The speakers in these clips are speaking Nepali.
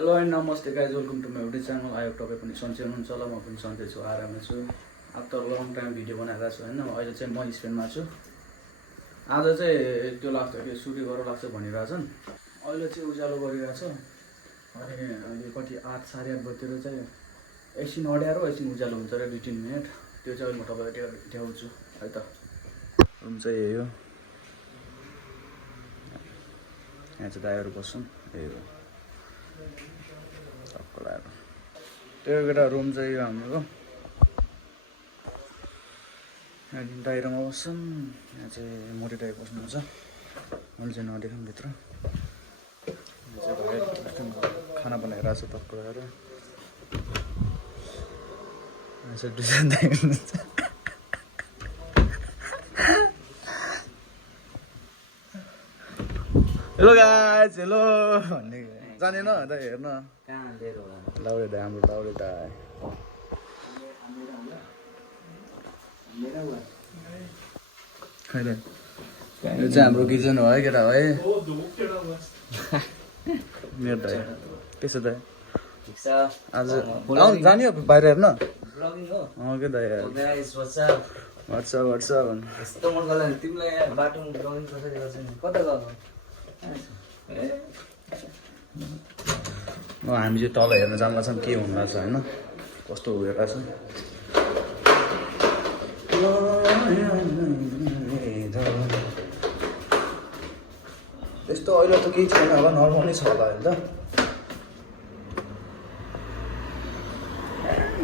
हेलो एन्ड नमस्ते guys, welcome to my YouTube channel. आयो तपाईँ पनि सन्चै हुनुहुन्छ होला, म पनि सन्चै छु, आराममा छु। अब त लङ टाइम भिडियो बनाइरहेको छु होइन। अहिले चाहिँ म स्पेनमा छु। आज चाहिँ त्यो लाग्छ कि सुटी गरेर लाग्छ भनिरहेछन्। अहिले चाहिँ उज्यालो गरिरहेको छ अनि अहिले कति 8 साढे 8 बजीतिर चाहिँ एकछिन अड्यारो एकछिन उज्यालो हुन्छ अरे 2-3 मिनट। त्यो चाहिँ म तपाईँलाई देखाउँछु है त। रुम चाहिँ यही हो, यहाँ चाहिँ दाइहरू बस्छन्, यही हो त्यो एउटा रुम चाहिँ यो हाम्रो। यहाँ दाइरोमा बस्छन्, यहाँ चाहिँ मोटी दाइ बस्नुहुन्छ, मैले चाहिँ नदेखाउँ भित्र। यहाँ चाहिँ भाइ खाना बनाइरहेको छ टक्क लगाएर। यहाँ चाहिँ दुईजना दाइ हुनुहुन्छ। हेलो गाइज, हेलो भन्ने जानेन दाइ हेर्न लाउरे दाइ, हाम्रो लाउरे दाइ। खै दाइ, यो चाहिँ हाम्रो किचन हो है केटा है। मेरो दाइ त्यसो दाइ आज जाने हो बाहिर हेर्न। के दाइ हामी चाहिँ तल हेर्न जानु लाग्छौँ के हुँदो रहेछ होइन, कस्तो हुँदो रहेछ। त्यस्तो अहिले त केही छैन होला, नर्मलै छ होला होइन त।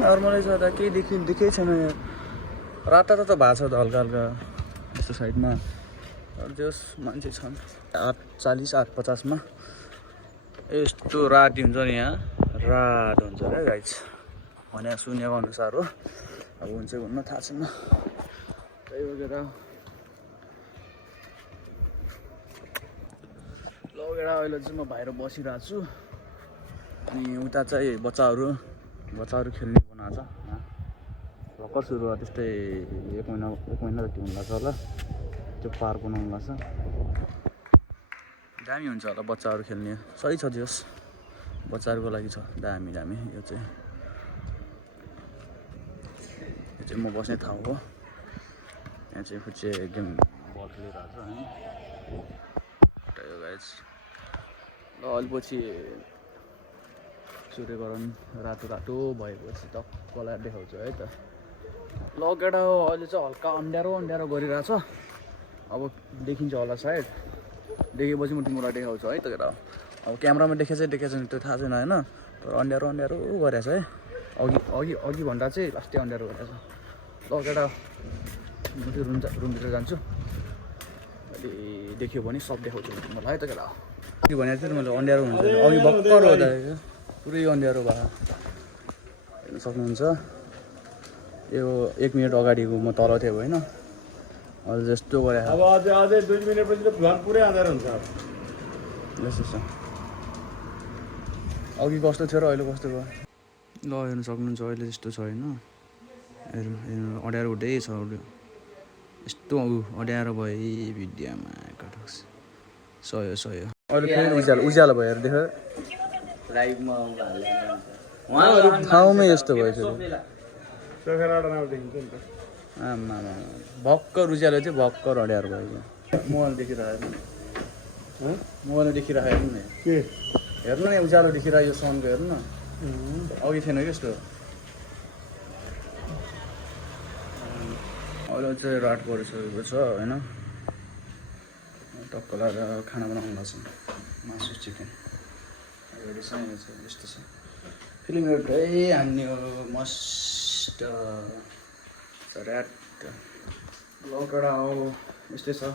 नर्मलै छ त, केही देखेकै छैन यहाँ। राता त भएको छ त हल्का हल्का यस्तो साइडमा। जस मान्छे छन् 8:40 8:50मा यस्तो राति हुन्छ नि, यहाँ रात हुन्छ क्या गाइज। भने सुनेको अनुसार हो, अब हुन्छ भन्नु थाहा छैन। त्यही वगेर लगेर अहिले चाहिँ म बाहिर बसिरहेको छु। अनि उता चाहिँ बच्चाहरू खेल्ने बनाएको छ। भर्खर सुरु भयो, त्यस्तै 1 महिना जति हुनु लाग्छ होला। त्यो पार्क बनाउनु लाग्छ, दामी हुन्छ होला बच्चाहरू खेल्ने। सही छ दियोस्, बच्चाहरूको लागि छ दामी। यो चाहिँ म बस्ने ठाउँ हो। यहाँ चाहिँ फुच्चे गेम बल खेलिरहेको छ है। त्यही हो गाइज। ल अलिपछि सूर्यग्रहण रातो भएपछि टक्क लगाएर देखाउँछु है त। ल केटा हो, अहिले चाहिँ हल्का अँध्यारो गरिरहेछ। अब देखिन्छ होला सायद, देखेपछि म तिमीलाई देखाउँछु है त केटा। अब क्यामेरामा देखेछ त्यो थाहा छैन होइन, तर अँध्यारो गरेछ है। अघि भन्दा चाहिँ लास्टै अँध्यारो गरेछ। ल केटा म त्यो रुमभित्र जान्छु, अहिले देख्यो भने सब देखाउँछु मलाई है त केटा। के भनेको थिएँ मैले, अँध्यारो हुन्छ अघि भर्खर हुँदा पुरै अँध्यारो भयो, हेर्न सक्नुहुन्छ। यो 1 मिनट अगाडिको म तल थिएँ होइन, अहिले जस्तो गरे अब अझै 2 मिनटपछि त भ्लग पुरै अँध्यारो हुन्छ। यस्तो अघि कस्तो थियो र अहिले कस्तो भयो ल हेर्न सक्नुहुन्छ। अहिले त्यस्तो छ होइन, हेर्नु अँध्यारो हुँदै छ। यस्तो अँध्यारो भयो भिडियोमा कटक्स सयो। अहिले फेरि उज्यालो भयो हेर, देख लाइभमा ठाउँमै यस्तो भयो। आमा भक्कर उज्यालो थियो, भक्कर अँध्यारो भयो। मोबाइल देखिरहेको हेर्नु नि, हेर्नु नि उज्यालो देखिरहेको यो सनको हेर्नु न। अघि थिएन कि यस्तो। अहिले चाहिँ रात परिसकेको छ होइन, टक्क लगाएर खाना बनाउनु लाग्छ। मासु चिकन रेडी छ, यस्तो छ। फिल्म एउटै हान्ने हो मस्ट ऱ्याट। लौकडा हो यस्तै छ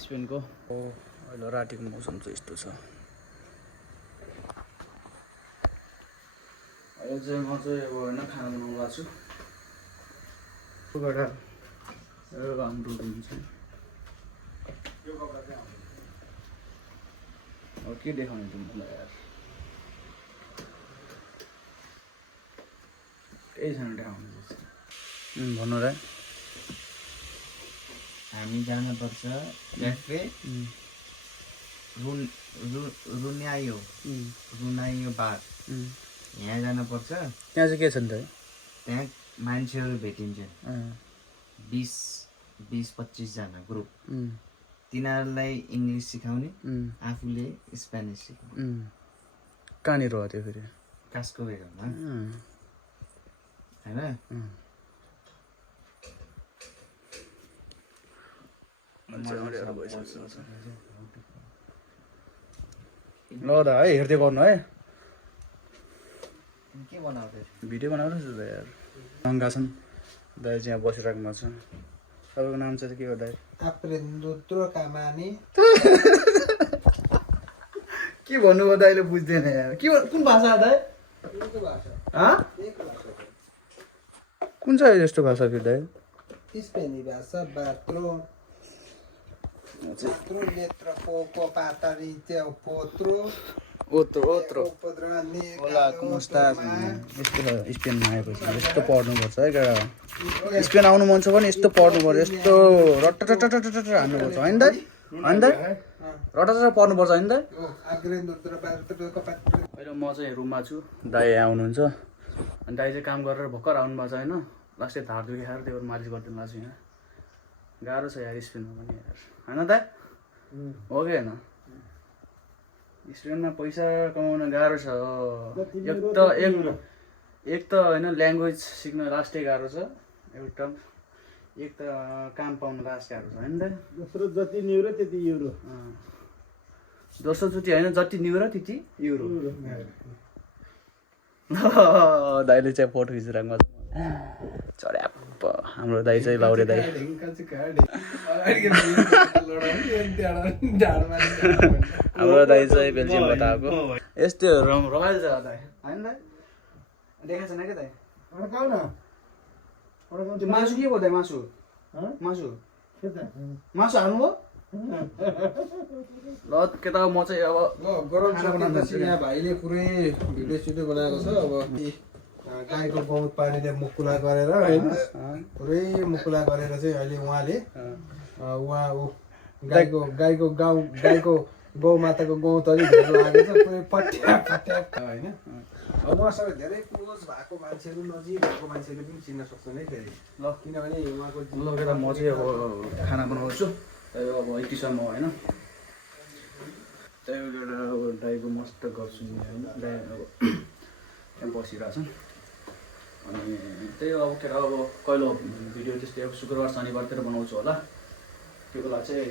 स्पेनको। अहिले रातिको मौसम चाहिँ यस्तो छ। अहिले चाहिँ म चाहिँ अब होइन खाना बनाउनु लाग्छु। हाम्रो रुम चाहिँ अब के देखाउने तिमीलाई यार, केही छैन देखाउनु। भन्नु र, हामी जानुपर्छ क्याफे रुन्यायो बार यहाँ जानुपर्छ। त्यहाँ चाहिँ के छ नि त? त्यहाँ मान्छेहरू भेटिन्छन् 20-25 जना ग्रुप। तिनीहरूलाई इङ्ग्लिस सिकाउने, आफूले स्पेनिस सिकाउने। कहाँनिर हो त्यो फेरि? कास्को बेगरमा होइन। ल दा है, हेर्दै गर्नु है। के बनाउँदै भिडियो बनाउँदैछ त यार। गङ्गा छन् दाइ चाहिँ यहाँ बसिराख्नु भएको छ। तपाईँको नाम चाहिँ के हो दाइ? Aprendo Kamani. के भन्नुभयो दाइले बुझ्दैन यार। के कुन भाषा दाइ? कुन चाहिँ यस्तो भाषा फेरि दाइ? Hispani bahasa Batro. Batro letra poco patari teu potro. ओत्रो होला कमस्ता। यस्तो स्पेनमा आएपछि यस्तो पढ्नुपर्छ है केटा। स्पेन आउनु मन छ भने यस्तो पढ्नुपर्छ, यस्तो रटटटटटट हान्नुपर्छ होइन दाइ? होइन दाइ? रटटट पढ्नुपर्छ होइन दाइ? अहिले म चाहिँ रुममा छु, दाइ यहाँ आउनुहुन्छ। अनि दाइ चाहिँ काम गरेर भर्खर आउनुभएको छ होइन। लास्टै धार दुखी खाएर त्यो मालिस गरिदिनु भएको छु यहाँ। गाह्रो छ यार स्पेनमा पनि यार, होइन दाइ? हो कि होइन? स्पेनमा पैसा कमाउन गाह्रो छ। एक त होइन ल्याङ्ग्वेज सिक्न लास्टै गाह्रो छ एउटा, एक त काम पाउनु लास्ट गाह्रो छ होइन दाइ? दोस्रो जति न्युरो त्यति युरो। दोस्रोचोटि होइन, जति न्युरो त्यति युरो। दाइले चाहिँ फोटो खिचिरहेको छ। चढ्याप्प हाम्रो दाइ चाहिँ लाउरे दाइ। हाम्रो दाइ चाहिँ बेल्जियमबाट आएको। यस्तो रमाइलो छ दाइ होइन दाइ? देखाएको छैन क्या दाइ? त्यो मासु के भयो दाइ? मासु हाल्नुभयो? ल केटा म चाहिँ अब गरम सकेपछि यहाँ भाइले पुरै भिडियो सिडियो बनाएको छ। अब गाईको गहुँत पानीले मुकुला गरेर होइन, पुरै मुकुला गरेर चाहिँ अहिले उहाँले गाईको गौमाताको गहुँत अलिक धेरै लागेको छ, पुरै पट्या होइन। अब उहाँसँग धेरै क्लोज भएको मान्छेहरू, नजिक भएको मान्छेले पनि चिन्न सक्छन् है फेरि। ल किनभने उहाँको ल केटा म चाहिँ अब खाना बनाउँछु। त्यही अब यतिसम्म होइन, त्यही एउटा अब दाइको मस्त गर्छु नि होइन। दाइ अब त्यहाँ बसिरहेको छ। अनि त्यही अब के अब कहिले भिडियो त्यस्तै अब शुक्रबार शनिबारतिर बनाउँछु होला। त्यो बेला चाहिँ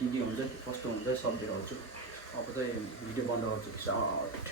के हुन्छ कस्तो हुन्छ सब देखाउँछु। अब चाहिँ भिडियो बन्द गर्छु सर्ट।